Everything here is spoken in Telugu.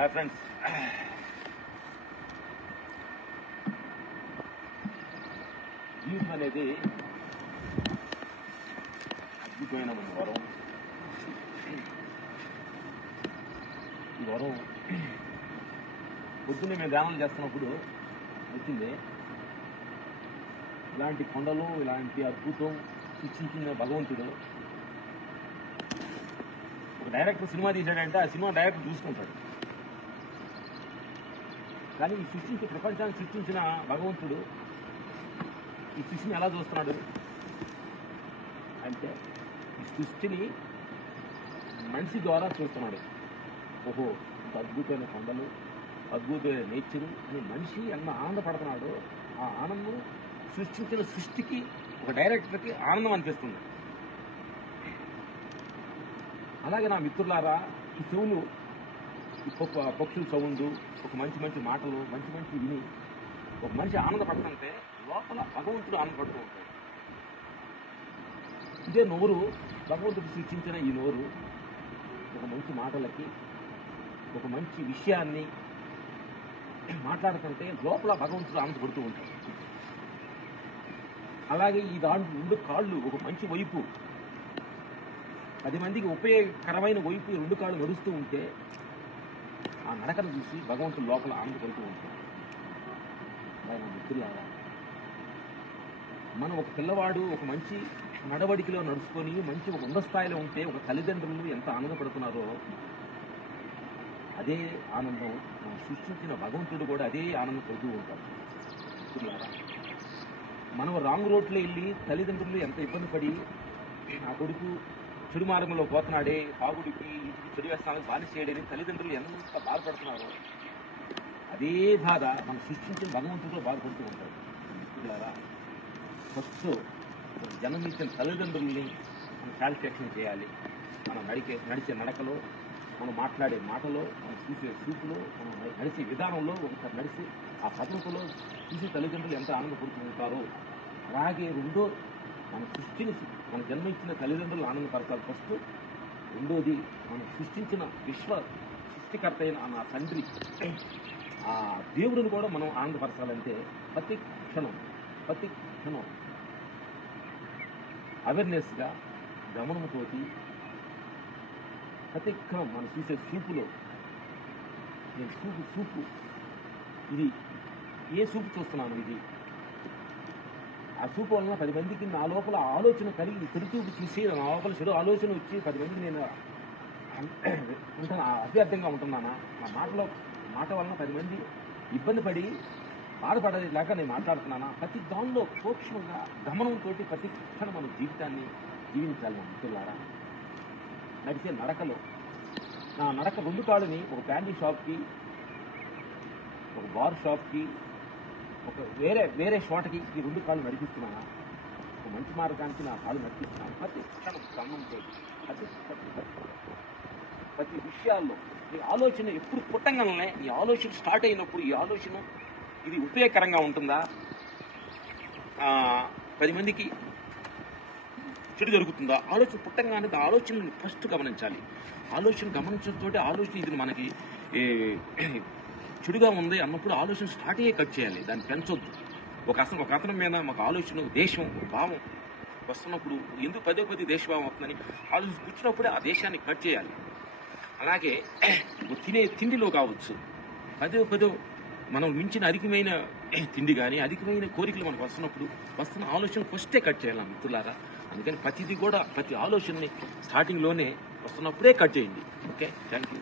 హాయ్ ఫ్రెండ్స్, జీవితం అనేది అద్భుతమైన వరం. ఈ వరం పొద్దున్నే మేము ధ్యానం చేస్తున్నప్పుడు వచ్చింది. ఇలాంటి కొండలు, ఇలాంటి అద్భుతం సృష్టించిన భగవంతుడు. ఒక డైరెక్టర్ సినిమా తీశాడంటే ఆ సినిమా డైరెక్టర్ చూసుకుంటాడు. కానీ ఈ ప్రపంచాన్ని సృష్టించిన భగవంతుడు ఈ సృష్టిని ఎలా చూస్తున్నాడు అంటే, ఈ సృష్టిని మనిషి ద్వారా చూస్తున్నాడు. ఓహో, ఇంత అద్భుతమైన కొండలు, అద్భుతమైన నేచరు అని మనిషి ఎంత ఆనందపడుతున్నాడో, ఆ ఆనందం సృష్టించిన సృష్టికి, ఒక డైరెక్టర్కి ఆనందం అనిపిస్తుంది. అలాగే నా మిత్రులారా, ఈ చెవులు, ఈ పక్షుల సౌండ్, ఒక మంచి మాటలు, మంచి విని ఒక మనిషి ఆనందపడుతుంటే లోపల భగవంతుడు ఆనందపడుతూ ఉంటాడు. ఇదే నోరు, భగవంతుడు సృష్టించిన ఈ నోరు ఒక మంచి మాటలకి, ఒక మంచి విషయాన్ని మాట్లాడుతుంటే లోపల భగవంతుడు ఆనందపడుతూ ఉంటాడు. అలాగే ఈ దాంట్లో 2 కాళ్ళు, ఒక మంచి వైపు 10 మందికి ఉపయోగకరమైన వైపు 2 కాళ్ళు నడుస్తూ ఉంటే ఆ నడకను చూసి భగవంతుడు లోపల ఆనందపడుతూ ఉంటాడు. ఆయన మిత్రులారా, మనం ఒక పిల్లవాడు ఒక మంచి నడవడికలో నడుచుకొని మంచి ఒక ఉన్నత స్థాయిలో ఉంటే ఒక తల్లిదండ్రులు ఎంత ఆనందపడుతున్నారో అదే ఆనందం మనం సృష్టించిన భగవంతుడు కూడా అదే ఆనందం పడుతూ ఉంటాడు. మిత్రులారా, మనం రాంగ్ రోడ్లో వెళ్ళి తల్లిదండ్రులు ఎంత ఇబ్బంది పడి, నా కొడుకు చెడు మార్గంలో పోతున్నాడే, తాగుడికి, ఇంటికి చెడు వ్యసనాలకు బానిస చేయడని తల్లిదండ్రులు ఎంత బాధపడుతున్నారో అదే బాధ మనం సృష్టించిన భగవంతుడితో బాధపడుతూ ఉంటారు. మిత్రులారా, ఫస్ట్ జన్మించిన తల్లిదండ్రుల్ని మనం సాటిస్ఫాక్షన్ చేయాలి. మనం నడిచే నడకలో, మనం మాట్లాడే మాటలో, మనం చూసే చూపులో, మనం నడిచే విధానంలో, ఒకసారి నడిచి ఆ పద్ధతిలో చూసి తల్లిదండ్రులు ఎంత ఆనందపడుతూ ఉంటారో అలాగే రెండో మన సృష్టిని, మన జన్మించిన తల్లిదండ్రులు ఆనందపడతారు ఫస్ట్. రెండోది మనం సృష్టించిన సృష్టికర్త అయిన నా తండ్రి, ఆ దేవుడిని కూడా మనం ఆనందపరచాలంటే ప్రతి క్షణం అవేర్నెస్గా, గమనంతోటి ప్రతి క్షణం మనం చూసే చూపులో, నేను చూపు ఇది ఏ చూపు చూస్తున్నాను, ఇది ఆ చూపు వలన 10 మందికి నా లోపల ఆలోచన కలిగి, చెడు చూపు చూసి నా లోపల చెడు ఆలోచన వచ్చి 10 మందికి నేను ఉంటాను, అభ్యర్థంగా ఉంటున్నానా, నా మాట వలన 10 మంది ఇబ్బంది పడి బాధపడేది లేక నేను మాట్లాడుతున్నానా, ప్రతి దానిలో సూక్ష్మంగా గమనంతో ప్రతి క్షణం మన జీవితాన్ని జీవించాలి. మన మిత్రులారా, నడిచే నడకలో నా నడక 2 కాళ్ళని ఒక క్యాండీ షాప్కి, ఒక బార్ షాప్కి, ఒక వేరే చోటకి ఈ 2 కాళ్ళు నడిపిస్తున్నానా, ఒక మంచి మార్గానికి నా కాళ్ళు నడిపిస్తున్నాను. ప్రతి క్షణం గమనంతో ప్రతి విషయాల్లో ఈ ఆలోచన ఎప్పుడు పుట్టంగానే, ఈ ఆలోచన స్టార్ట్ అయినప్పుడు ఈ ఆలోచన ఇది ఉపయోగకరంగా ఉంటుందా, 10 మందికి చెడు జరుగుతుందా, ఆలోచన పుట్టంగానే ఆలోచనని ఫస్ట్ గమనించాలి. ఆలోచన గమనించడంతో ఆలోచన ఇది మనకి చెడుగా ఉంది అన్నప్పుడు ఆలోచన స్టార్ట్ అయ్యే కట్ చేయాలి, దాన్ని పెంచొద్దు. ఒక అతని మీద మాకు ఆలోచన, దేశం, భావం వస్తున్నప్పుడు ఎందుకు పదే దేశభావం అవుతుందని ఆలోచన కూర్చున్నప్పుడే ఆ దేశాన్ని కట్ చేయాలి. అలాగే తినే తిండిలో కావచ్చు, పదే మనం మించిన అధికమైన తిండి కానీ అధికమైన కోరికలు మనకు వస్తున్న ఆలోచన ఫస్టే కట్ చేయాలి మిత్రులారా. అందుకని ప్రతి ఆలోచనని స్టార్టింగ్లోనే వస్తున్నప్పుడే కట్ చేయండి. Okay, thank you.